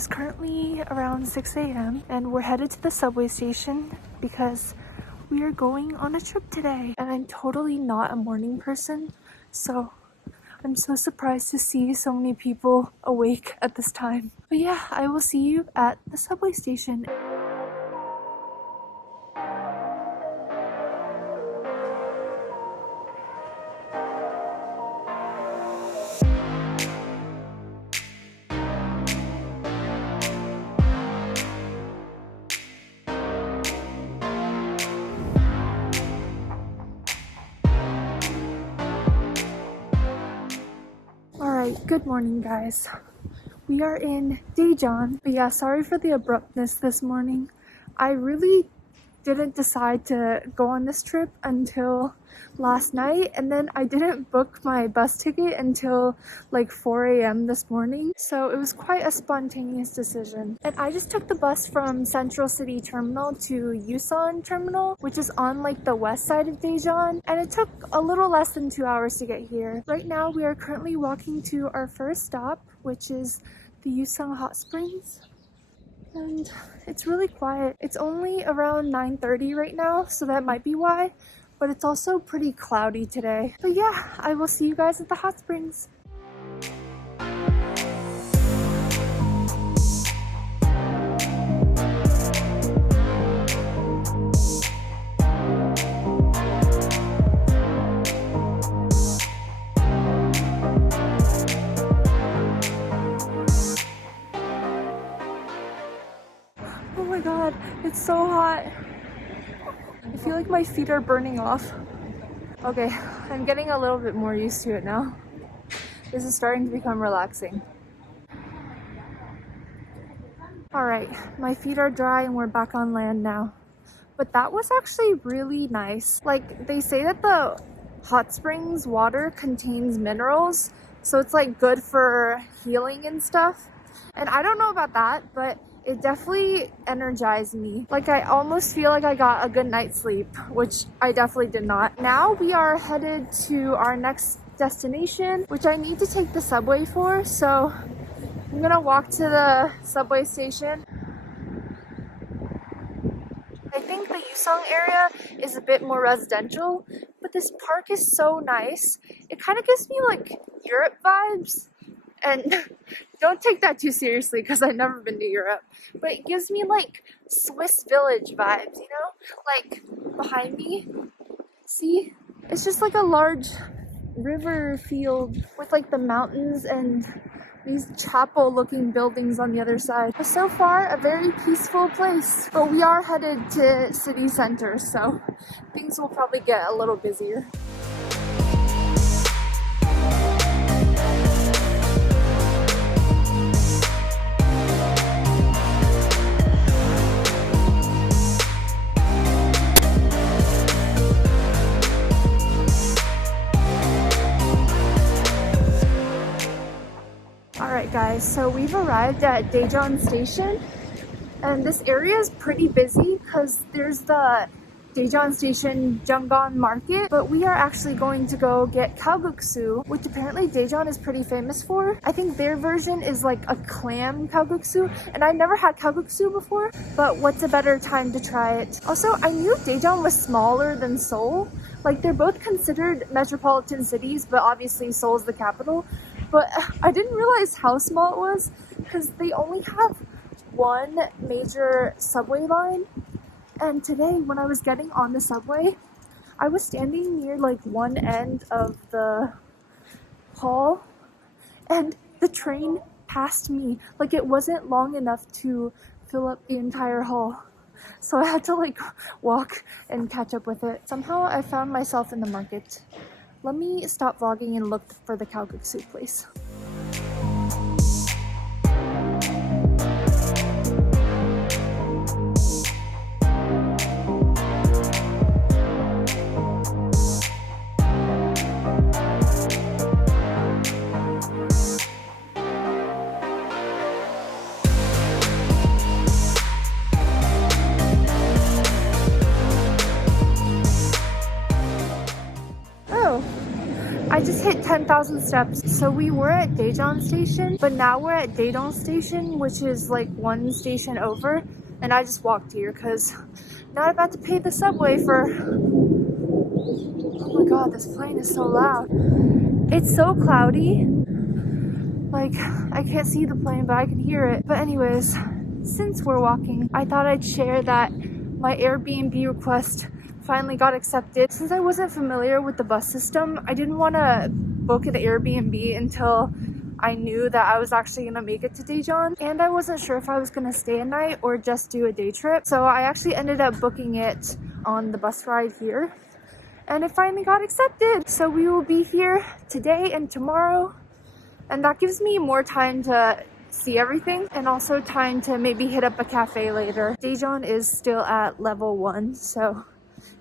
is currently around 6 a.m. and we're headed to the subway station because we are going on a trip today. And I'm totally not a morning person, so I'm so surprised to see so many people awake at this time. But yeah, I will see you at the subway station. Alright, good morning guys. We are in DAEJEON. But yeah, sorry for the abruptness this morning. I really didn't decide to go on this trip until last night, and then I didn't book my bus ticket until like 4 a.m. this morning, so it was quite a spontaneous decision. And I just took the bus from Central City Terminal to Yusan Terminal, which is on like the west side of DAEJEON, and it took a little less than 2 hours to get here. Right now we are currently walking to our first stop, which is the Yusan Hot Springs. And it's really quiet. It's only around 9:30 right now, so that might be why, but it's also pretty cloudy today. But yeah, I will see you guys at the hot springs. Oh my god, it's so hot. I feel like my feet are burning off. Okay, I'm getting a little bit more used to it now. This is starting to become relaxing. Alright, my feet are dry and we're back on land now. But that was actually really nice. Like, they say that the hot springs water contains minerals, so it's like good for healing and stuff. And I don't know about that, but it definitely energized me. Like, I almost feel like I got a good night's sleep, which I definitely did not. Now we are headed to our next destination, which I need to take the subway for, so I'm gonna walk to the subway station. I think the Yusan area is a bit more residential, but this park is so nice. It kind of gives me like Europe vibes. And don't take that too seriously because I've never been to Europe, but it gives me like Swiss village vibes, you know? Like behind me, see? It's just like a large river field with like the mountains and these chapel looking buildings on the other side. But so far, a very peaceful place. But we are headed to city center, so things will probably get a little busier. Alright guys, so we've arrived at DAEJEON station, and this area is pretty busy because there's the DAEJEON station Jeonggon market, but we are actually going to go get kalguksu, which apparently DAEJEON is pretty famous for. I think their version is like a clam kalguksu, and I've never had kalguksu before, but what's a better time to try it? Also, I knew DAEJEON was smaller than Seoul. Like, they're both considered metropolitan cities, but obviously Seoul's the capital. But I didn't realize how small it was because they only have one major subway line. And today, when I was getting on the subway, I was standing near like one end of the hall and the train passed me. Like, it wasn't long enough to fill up the entire hall. So I had to like walk and catch up with it. Somehow I found myself in the market. Let me stop vlogging and look for the kalguksu place. I just hit 10,000 steps. So we were at Daejeon Station, but now we're at Daedong Station, which is like one station over. And I just walked here because not about to pay the subway for... Oh my god, this plane is so loud. It's so cloudy. Like, I can't see the plane, but I can hear it. But anyways, since we're walking, I thought I'd share that my Airbnb request finally got accepted. Since I wasn't familiar with the bus system, I didn't want to book an Airbnb until I knew that I was actually going to make it to Daejeon. And I wasn't sure if I was going to stay a night or just do a day trip. So I actually ended up booking it on the bus ride here. And it finally got accepted. So we will be here today and tomorrow. And that gives me more time to see everything and also time to maybe hit up a cafe later. Daejeon is still at level 1, so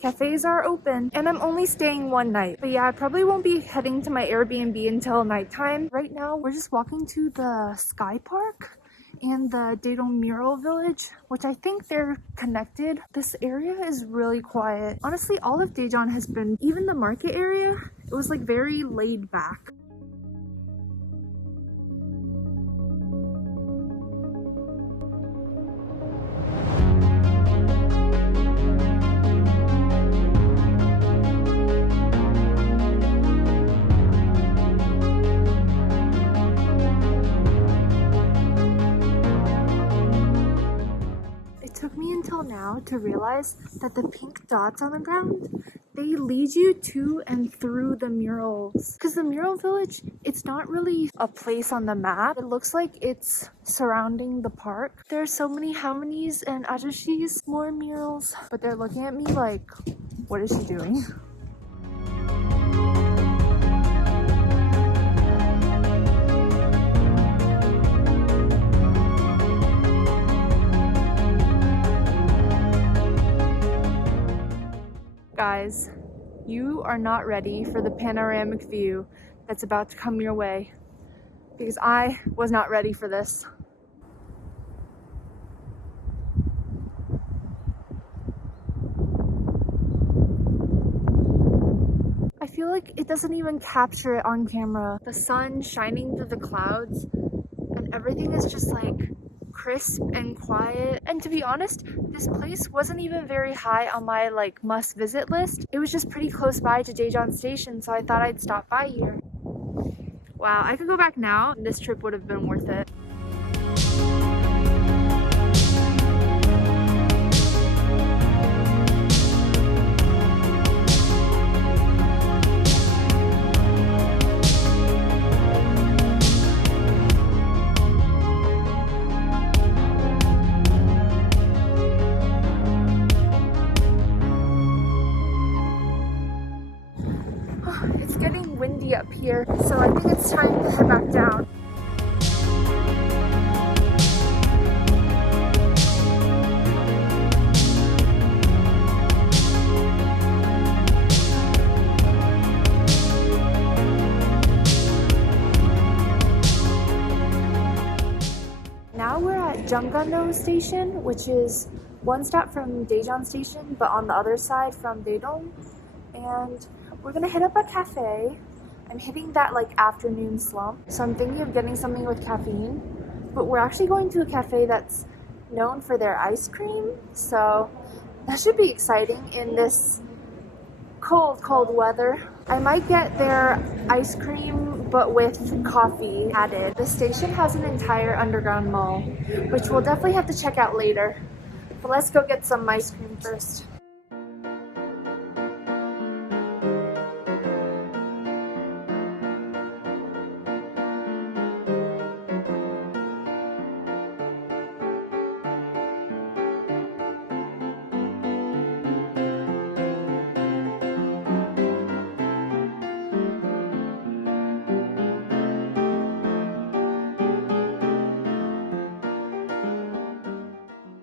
cafes are open. And I'm only staying one night. But yeah, I probably won't be heading to my Airbnb until nighttime. Right now, we're just walking to the Sky Park and the Daedong Mural Village, which I think they're connected. This area is really quiet. Honestly, all of Daejeon has been, even the market area, it was like very laid back. Now to realize that the pink dots on the ground, they lead you to and through the murals, because the mural village, it's not really a place on the map. It looks like it's surrounding the park. There's so many harmonies and ajashis, more murals, but they're looking at me like, what is she doing? Guys, you are not ready for the panoramic view that's about to come your way, because I was not ready for this. I feel like it doesn't even capture it on camera. The sun shining through the clouds and everything is just like crisp and quiet. And to be honest, this place wasn't even very high on my like must visit list. It was just pretty close by to Daejeon Station, so I thought I'd stop by here. Wow, I could go back now. This trip would have been worth it. It's getting windy up here, so I think it's time to head back down. Now we're at Junggano Station, which is one stop from Daejeon Station, but on the other side from Daedong. And we're gonna hit up a cafe. I'm hitting that like afternoon slump, so I'm thinking of getting something with caffeine. But we're actually going to a cafe that's known for their ice cream, so that should be exciting in this cold weather. I might get their ice cream, but with coffee added. The station has an entire underground mall, which we'll definitely have to check out later. But let's go get some ice cream first.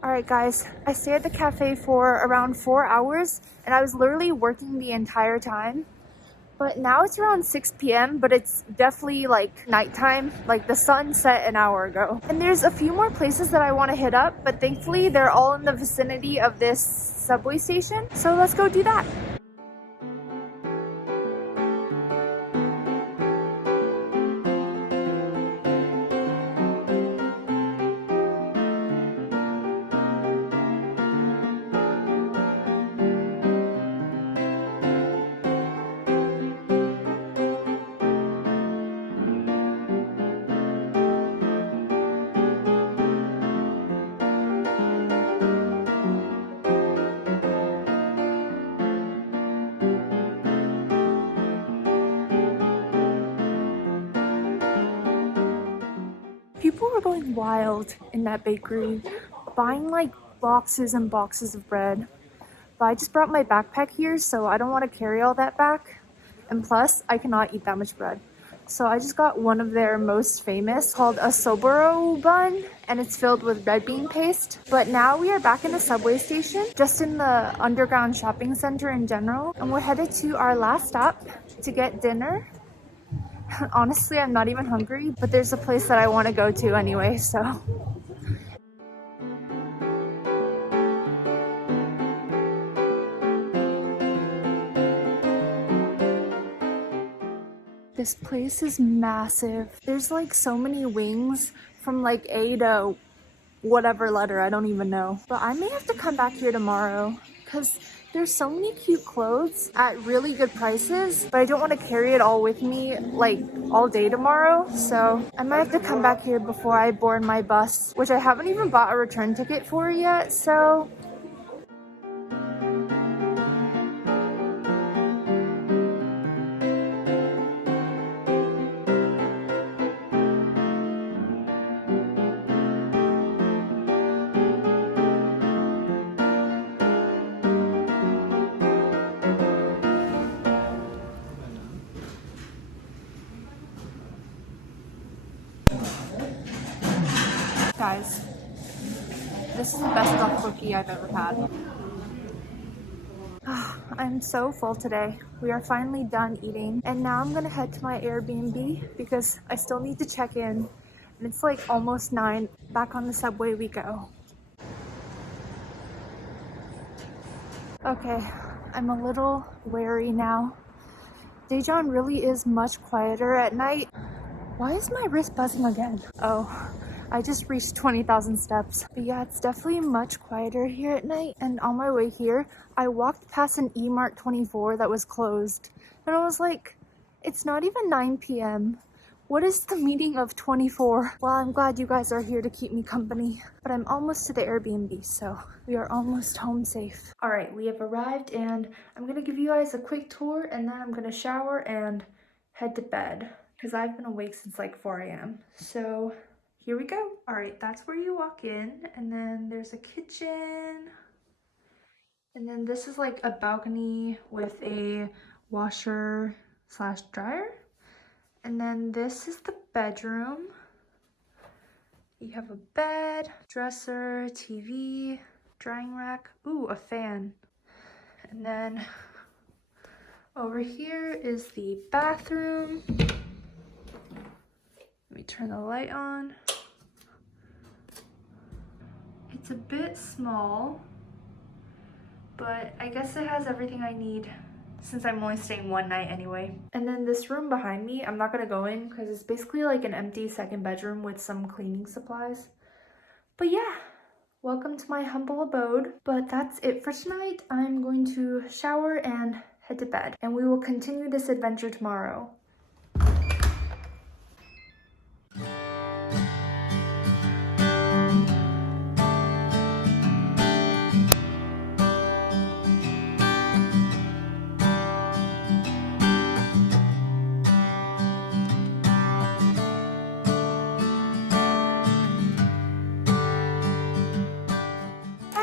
Alright guys, I stayed at the cafe for around 4 hours and I was literally working the entire time. But now it's around 6 p.m. but it's definitely like nighttime, like the sun set an hour ago. And there's a few more places that I want to hit up, but thankfully they're all in the vicinity of this subway station. So let's go do that. people were going wild in that bakery, buying like boxes and boxes of bread. But I just brought my backpack here, so I don't want to carry all that back. And plus, I cannot eat that much bread. So I just got one of their most famous called a suuperr bun, and it's filled with red bean paste. But now we are back in the subway station, just in the underground shopping center in general. And we're headed to our last stop to get dinner. Honestly, I'm not even hungry, but there's a place that I want to go to anyway, so. This place is massive. There's like so many wings from like A to whatever letter, I don't even know. But I may have to come back here tomorrow because there's so many cute clothes at really good prices, but I don't want to carry it all with me like all day tomorrow. So I might have to come back here before I board my bus, which I haven't even bought a return ticket for yet, so. Guys, this is the best tteokbokki I've ever had. I'm so full today. We are finally done eating, and now I'm gonna head to my Airbnb because I still need to check in, and it's like almost 9. Back on the subway we go. Okay, I'm a little wary now. DAEJEON really is much quieter at night. Why is my wrist buzzing again? Oh, I just reached 20,000 steps. But yeah, it's definitely much quieter here at night. And on my way here, I walked past an E-Mart 24 that was closed. And I was like, it's not even 9 p.m. What is the meaning of 24? Well, I'm glad you guys are here to keep me company. But I'm almost to the Airbnb, so we are almost home safe. All right, we have arrived, and I'm gonna give you guys a quick tour, and then I'm gonna shower and head to bed because I've been awake since like 4 a.m. So here we go. All right, that's where you walk in, and then there's a kitchen, and then this is like a balcony with a washer slash dryer, and then this is the bedroom. You have a bed, dresser, TV, drying rack, ooh, a fan, and then over here is the bathroom. Let me turn the light on. It's a bit small, but I guess it has everything I need since I'm only staying one night anyway. And then this room behind me, I'm not gonna go in because it's basically like an empty second bedroom with some cleaning supplies. But yeah, welcome to my humble abode. But that's it for tonight. I'm going to shower and head to bed, and we will continue this adventure tomorrow.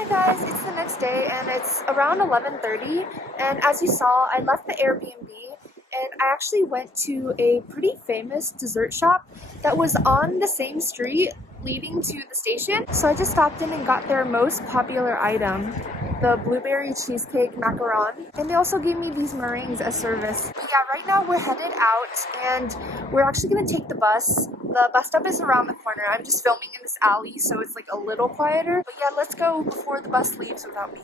Guys, it's the next day and it's around 11:30, and as you saw, I left the Airbnb and I actually went to a pretty famous dessert shop that was on the same street leading to the station. So I just stopped in and got their most popular item, the blueberry cheesecake macaron, and they also gave me these meringues as service. But yeah, right now we're headed out and we're actually gonna take the bus. The bus stop is around the corner. I'm just filming in this alley, so it's like a little quieter. But yeah, let's go before the bus leaves without me.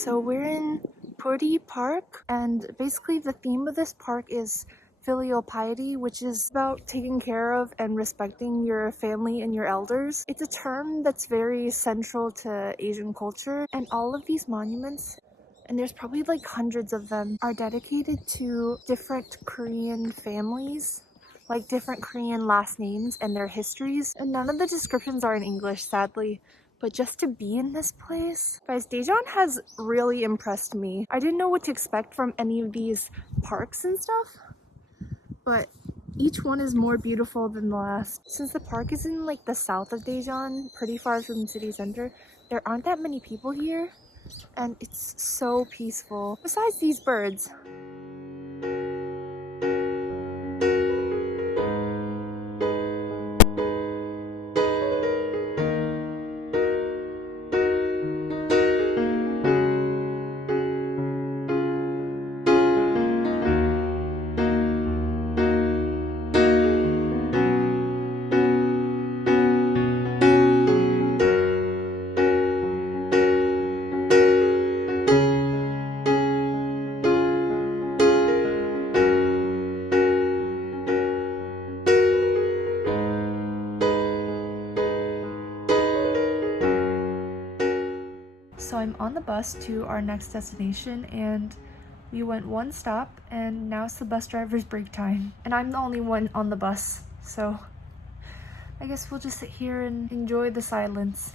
So we're in Puri Park, and basically the theme of this park is filial piety, which is about taking care of and respecting your family and your elders. It's a term that's very central to Asian culture, and all of these monuments, and there's probably like hundreds of them, are dedicated to different Korean families, like different Korean last names and their histories. And none of the descriptions are in English, sadly. But just to be in this place, guys, Daejeon has really impressed me. I didn't know what to expect from any of these parks and stuff, but each one is more beautiful than the last. Since the park is in like the south of Daejeon, pretty far from the city center, there aren't that many people here, and it's so peaceful. Besides these birds. So I'm on the bus to our next destination, and we went one stop, and now it's the bus driver's break time. And I'm the only one on the bus, so I guess we'll just sit here and enjoy the silence.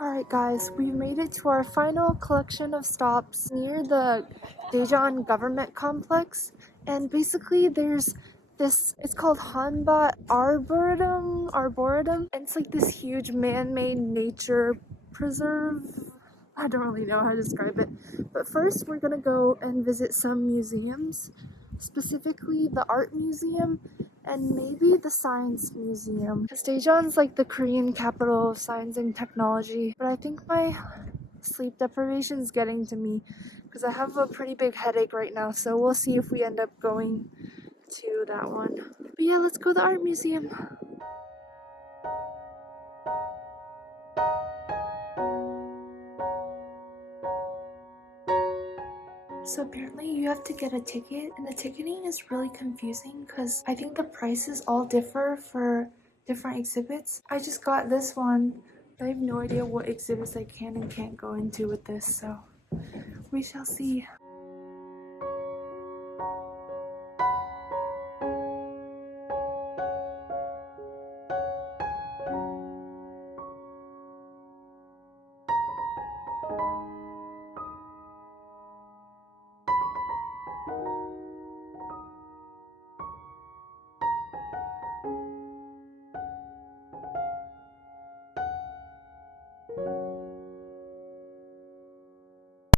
Alright guys, we've made it to our final collection of stops near the Daejeon government complex, and basically there's this, it's called Hanba Arboretum, and it's like this huge man-made nature preserve. I don't really know how to describe it, but first we're gonna go and visit some museums, specifically the art museum and maybe the science museum, because Daejeon's like the Korean capital of science and technology. But I think my sleep deprivation is getting to me because I have a pretty big headache right now, so we'll see if we end up going to that one. But yeah, let's go to the art museum. So apparently you have to get a ticket, and the ticketing is really confusing because I think the prices all differ for different exhibits. I just got this one, but I have no idea what exhibits I can and can't go into with this, so we shall see.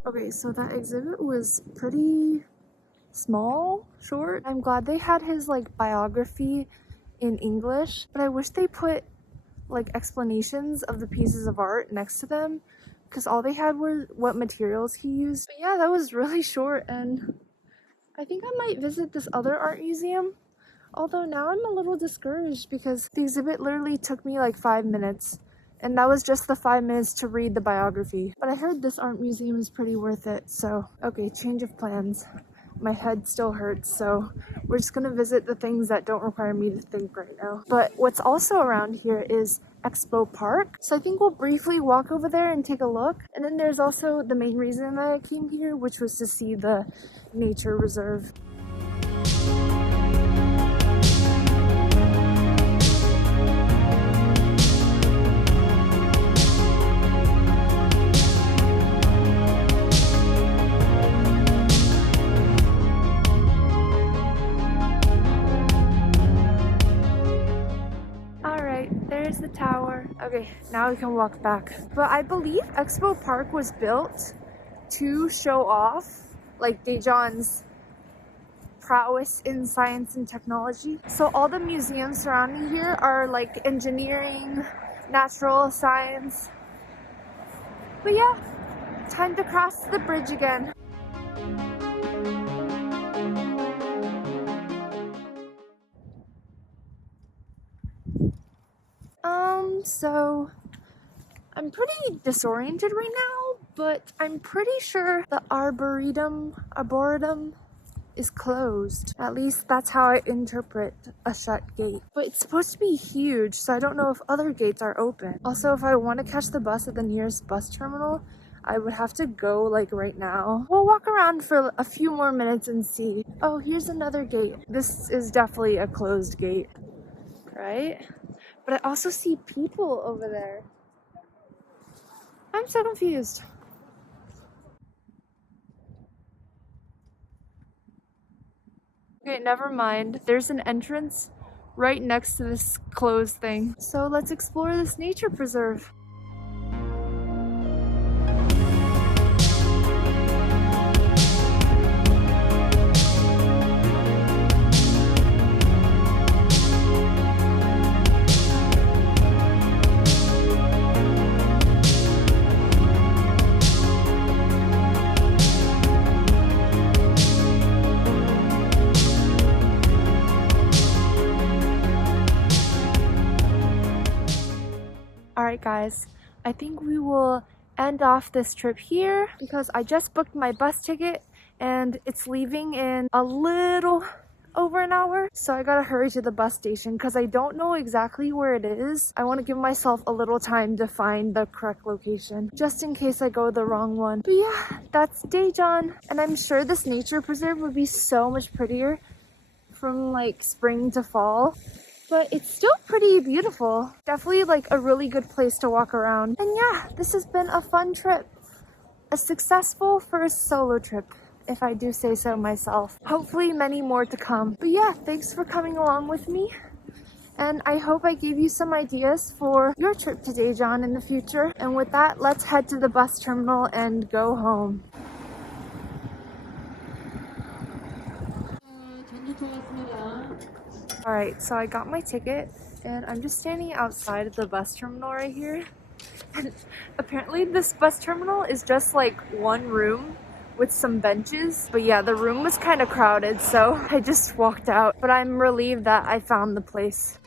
Okay, so that exhibit was pretty small, short. I'm glad they had his like biography in English, but I wish they put like explanations of the pieces of art next to them, because all they had were what materials he used. But yeah, that was really short, and I think I might visit this other art museum. Although now I'm a little discouraged because the exhibit literally took me like 5 minutes. And that was just the 5 minutes to read the biography. But I heard this art museum is pretty worth it, so okay, change of plans. My head still hurts, so we're just gonna visit the things that don't require me to think right now. But what's also around here is Expo Park. So I think we'll briefly walk over there and take a look. And then there's also the main reason that I came here, which was to see the nature reserve. There's the tower. Okay, now we can walk back. But I believe Expo Park was built to show off like Daejeon's prowess in science and technology. So all the museums surrounding here are like engineering, natural science. But yeah, time to cross the bridge again. pretty disoriented right now, but I'm pretty sure the arboretum is closed. At least that's how I interpret a shut gate. But it's supposed to be huge, so I don't know if other gates are open. Also, if I want to catch the bus at the nearest bus terminal, I would have to go like right now. We'll walk around for a few more minutes and see. Oh, here's another gate. This is definitely a closed gate, right? But I also see people over there. I'm so confused. Okay, never mind. There's an entrance right next to this closed thing. So let's explore this nature preserve. Alright guys, I think we will end off this trip here because I just booked my bus ticket and it's leaving in a little over an hour. So I gotta hurry to the bus station because I don't know exactly where it is. I want to give myself a little time to find the correct location just in case I go the wrong one. But yeah, that's Daejeon, and I'm sure this nature preserve would be so much prettier from like spring to fall. But it's still pretty beautiful. Definitely like a really good place to walk around. And yeah, this has been a fun trip. A successful first solo trip, if I do say so myself. Hopefully many more to come. But yeah, thanks for coming along with me. And I hope I gave you some ideas for your trip to Daejeon in the future. And with that, let's head to the bus terminal and go home. Alright, so I got my ticket and I'm just standing outside of the bus terminal right here. And apparently this bus terminal is just like one room with some benches. But yeah, the room was kind of crowded, so I just walked out. But I'm relieved that I found the place.